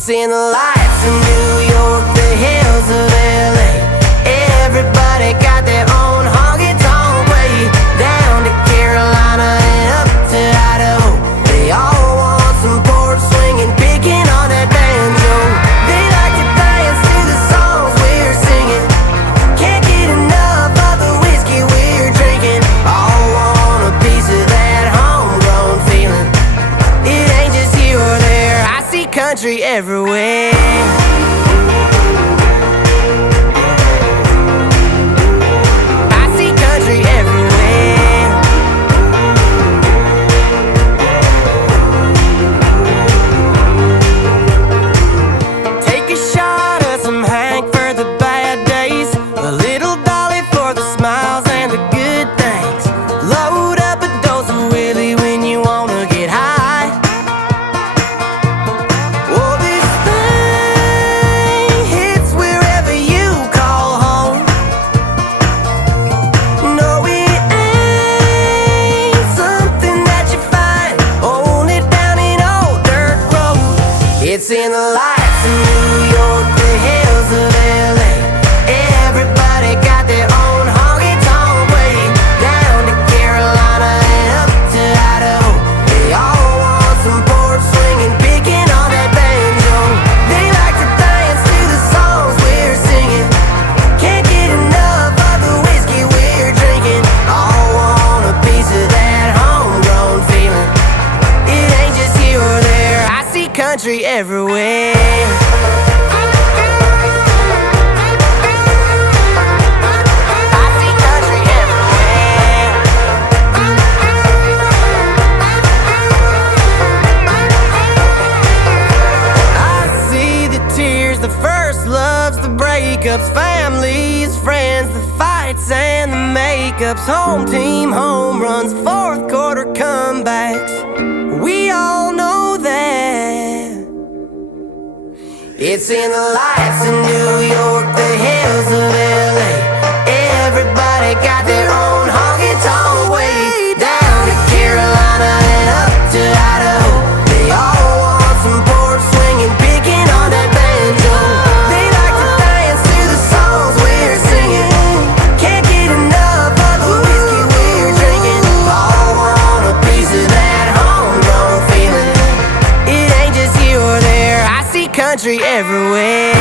It's in the lights of New York, the hills of LA. Everybody got their own honky-tonk way. Down to Carolina and up to Idaho, they all want some porch swinging, picking on that banjo. They like to dance to the songs we're singing. Can't get enough of the whiskey we're drinking. All want a piece of that homegrown feeling. It ain't just here or there, I see country everywhere. It's in the lights of New York, the hills of LA. Everybody got their own honky-tonk way. Down to Carolina and up to Idaho, they all want some porch swinging, picking on that banjo. They like to dance to the songs we're singing. Can't get enough of the whiskey we're drinking. All want a piece of that homegrown feeling. It ain't just here or there, I see country everywhere. The first loves, the breakups, families, friends, the fights and the makeups, home team, home runs, fourth quarter comebacks. We all know that. It's in the lights of New York, the hills of LA. Everybody got their own honky-tonk way. Down to Carolina and up to Idaho, they all want some porch swinging, picking on that banjo. They like to dance to the songs we're singing. Can't get enough of the whiskey we're drinking. All want a piece of that homegrown feeling. It ain't just here or there, I see country everywhere.